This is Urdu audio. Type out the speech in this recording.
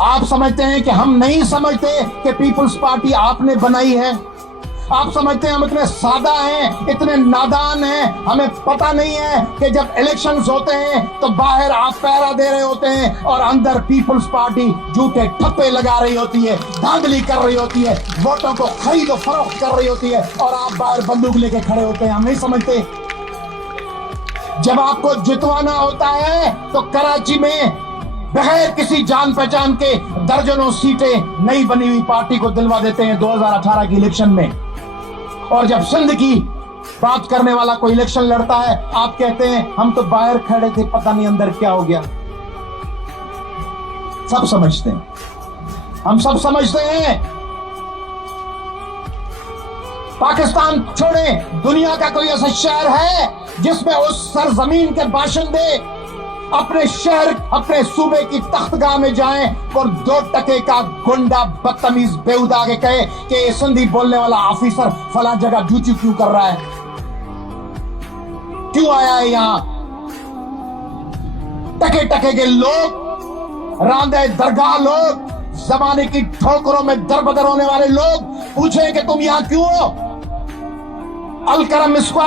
آپ سمجھتے ہیں کہ ہم نہیں سمجھتے کہ پیپلز پارٹی آپ نے بنائی ہے؟ آپ سمجھتے ہیں ہم اتنے سادہ ہیں، اتنے نادان ہیں، ہمیں پتہ نہیں ہے کہ جب الیکشنز ہوتے ہیں تو باہر آپ پہرا دے رہے ہوتے ہیں اور اندر پیپلز پارٹی جھوٹے ٹھپے لگا رہی ہوتی ہے، دھاندلی کر رہی ہوتی ہے، ووٹوں کو خرید و فروخت کر رہی ہوتی ہے، اور آپ باہر بندوق لے کے کھڑے ہوتے ہیں؟ ہم نہیں سمجھتے؟ جب آپ کو جتوانا ہوتا ہے تو کراچی میں بغیر کسی جان پہچان کے درجنوں سیٹیں نئی بنی ہوئی پارٹی کو دلوا دیتے ہیں 2018 کی الیکشن میں، اور جب سندھ کی بات کرنے والا کوئی الیکشن لڑتا ہے آپ کہتے ہیں ہم تو باہر کھڑے تھے، پتہ نہیں اندر کیا ہو گیا۔ سب سمجھتے ہیں، ہم سب سمجھتے ہیں۔ پاکستان چھوڑیں، دنیا کا کوئی ایسا شہر ہے جس میں اس سرزمین کے باشندے اپنے شہر، اپنے صوبے کی تختگاہ میں جائیں اور 2 ٹکے کا گنڈا بدتمیز بیہودہ کے کہے کہ یہ سندھی بولنے والا آفیسر فلاں جگہ ڈیوٹی کیوں کر رہا ہے، کیوں آیا ہے یہاں؟ ٹکے ٹکے کے لوگ، راندہ درگاہ لوگ، زمانے کی ٹھوکروں میں دربدر ہونے والے لوگ پوچھیں کہ تم یہاں کیوں ہو؟ الکرم اسکوائر